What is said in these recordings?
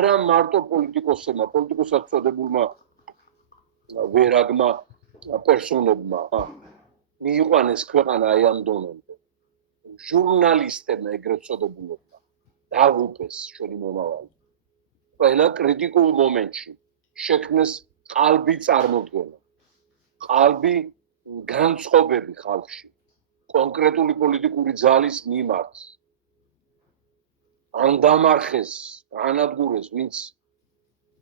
არა მარტო პოლიტიკოსად წოდებულმა ვერაგმა პერსონებმა მიიყვანეს ქვეყანა აი ამ დონემდე. ჟურნალისტებმა ეგრეთ წოდებულებმა დაღუპეს ჩვენი მომავალი. ყველა კრიტიკულ მომენტში შექმნეს ყალბი წარმოდგენა, ყალბი განწყობები ხალხში, კონკრეტული პოლიტიკური ძალის მიმართ. ან დამარხეს, განადგურეს, ვინც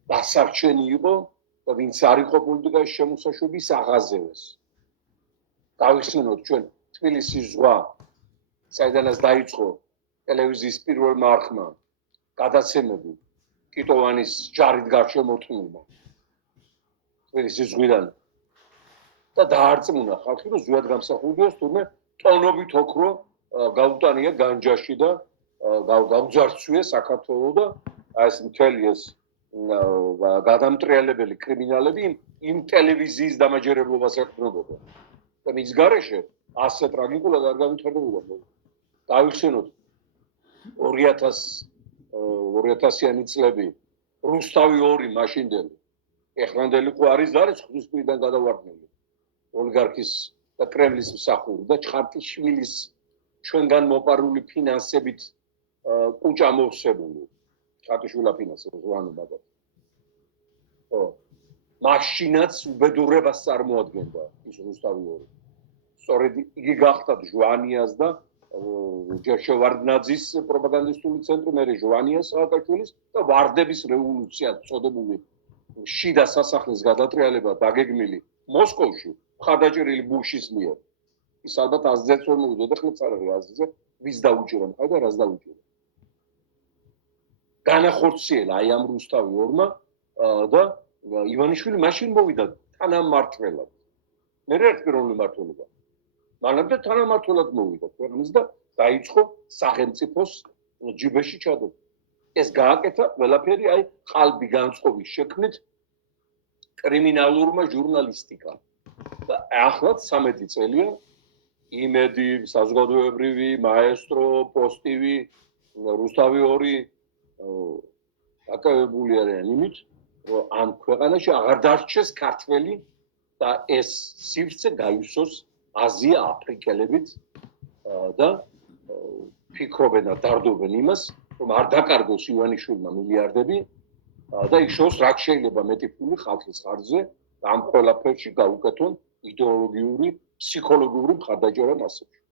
დასარჩენი იყო და ვინც არ იყო პოლიტიკაში შემოსაშვების აღაზევეს. გავიხსენოთ ჩვენ თბილისის ზღვა, საიდანაც დაიწყო ტელევიზიის პირველმა არხმა გადაცემები კიტოვანის ჯარით გარშემორტყმულმა თბილისის ზღვიდან და დაარწმუნა ხალხი, რომ ზუსტად გამსახურდიოს თურმე ტონობით ოქრო გაუტანია განჯაში და გავძარცვია საქართველოს და ეს მთელი ეს გადამტრიალებელი კრიმინალები იმ ტელევიზიის დამაჯერებლობას ეკუთვნებოდა. და მის გარეშე ასე ტრაგიკულად არ განვითარდებოდა. დავიხსენოთ 2000-იანი წლები რუსთავი 2 მაშინდელი ეხლანდელი ხო არის დარიცხვის პირიდან გადავარდნილი ოლიგარქის და კრემლის მსახური და ჩხარტიშვილის ჩვენგან მოპარული ფინანსებით კუჭა მოვსებული ჩხარტიშვილა ფინანსებს ვანო მაგათ მაშინაც უბედურებას წარმოადგენდა ის რუსთავი 2 სწორედ იგი გახდა ჟვანიას და ჯერშო ვარდნაძის პროპაგანდისტული ცენტრი მერე ჟვანიას სააკაშვილის და ვარდების რევოლუცია წოდებული შიდა სასახლის გადატრიალება დაგეგმილი მოსკოვში მხარდაჭერილი ბუშის მიერ ის ალბათ აზზეც ვერ მოვიდოდა ხმ წარაღი აზზე ვის დაუჭირა მხარ და რას დაუჭირა განახორციელა აი ამ რუსთავი 2-მა და ივანიშვილი მაშინ მოვიდა თანამმართველად მე ერთ პირველი მმართველობა მანამდე თანამმართველად მოვიდა ქვეყნის და დაიწყო სახელმწიფოს ჯიბეში ჩადო ეს გააკეთა ყველაფერი აი ყალბი განწყობის შექმნით კრიმინალურმა ჟურნალისტიკამ და ახლაც 13 წელია იმედი საზოგადოებრივი მაესტრო პოსტივი რუსთავი 2 აკავებული არიან იმით რომ ამ ქვეყანაში აღარ დარჩეს ქართველი და ეს სივრცე გაივსოს აზია აფრიკელებით და ფიქრობენ და დარდობენ იმას რომ არ დაკარგოს ივანიშვილმა მილიარდები და იშოს რაც შეიძლება მეტი ფული ხალხის ხარჯზე და ამ ყველაფერში გაუკეთონ იდეოლოგიური, ფსიქოლოგიური მხარდაჭერა მასებში.